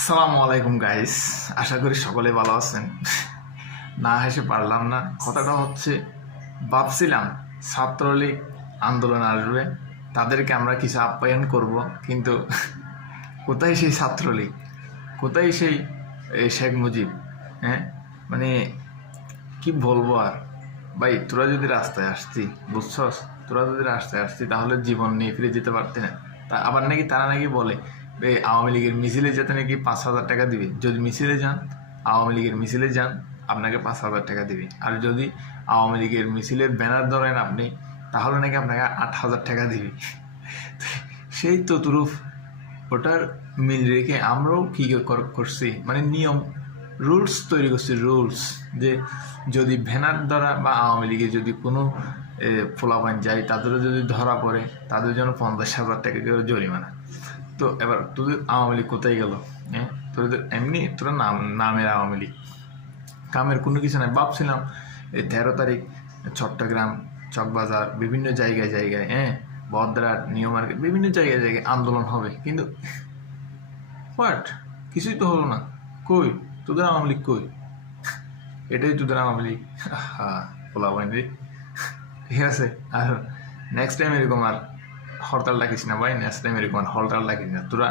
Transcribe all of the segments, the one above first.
আসসালামু আলাইকুম গাইস, আশা করি সকলে ভালো আছেন। না হেসে পারলাম না। কথাটা হচ্ছে, ভাবছিলাম ছাত্রলীগ আন্দোলন আসবে, তাদেরকে আমরা কিছু আপ্যায়ন করব, কিন্তু কোথায় সেই ছাত্রলীগ, কোথায় সেই শেখ মুজিব? হ্যাঁ, মানে কি বলবো আর। ভাই, তোরা যদি রাস্তায় আসতি, বুঝছস, তোরা যদি রাস্তায় আসতি তাহলে জীবন নিয়ে ফিরে যেতে পারতি না। তা আবার নাকি তারা নাকি বলে এই আওয়ামী লীগের মিছিলে যেতে নাকি 5,000 টাকা দিবে। যদি মিছিলে যান, আওয়ামী লীগের মিছিলে যান, আপনাকে 5,000 টাকা দিবে। আর যদি আওয়ামী লীগের মিছিলের ব্যানার ধরেন আপনি, তাহলে নাকি আপনাকে 8,000 টাকা দিবে। সেই ততুরূপ ওটার মিল রেখে আমরাও কী করছি, মানে নিয়ম রুলস তৈরি করছি। রুলস যে যদি ভ্যানার দ্বারা বা আওয়ামী লীগে যদি কোনো পোলাপান যায়, তাদেরও যদি ধরা পড়ে, তাদের জন্য 50,000 টাকা করে জরিমানা। তো এবার তোদের আওয়ামী লীগ কোথায় গেল? হ্যাঁ, তোদের এমনি তোরা নামের আওয়ামী লীগ, কামের কোনো কিছু নাই। ভাবছিলাম এই 13 তারিখ চট্টগ্রাম, চকবাজার, বিভিন্ন জায়গায় জায়গায়, বদ্রাট, নিউ মার্কেট, বিভিন্ন জায়গায় জায়গায় আন্দোলন হবে, কিন্তু হোয়াট, কিছুই তো হলো না। কই তোদের আওয়ামী লীগ, কই? এটাই তোদের আওয়ামী লীগ? হ্যাঁ, পোলাপান রে। ঠিক আছে, আর নেক্সট টাইম এরকম আর হরতাল ডাকিস না ভাই। নেক্সট টাইম এরকম আর হরতাল ডাকিস না। তোরা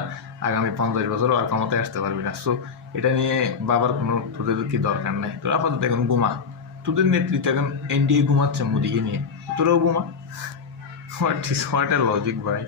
আগামী 50 বছরও আর ক্ষমতায় আসতে পারবি না। সো এটা নিয়ে বাবার কোনো তোদের কি দরকার নাই। তোরা আপাতত এখন ঘুমা। তোদের নেতৃত্ব এখন এনডিএ ঘুমাচ্ছে মোদিকে নিয়ে, তোরাও ঘুমা। What is what a logic ভাই।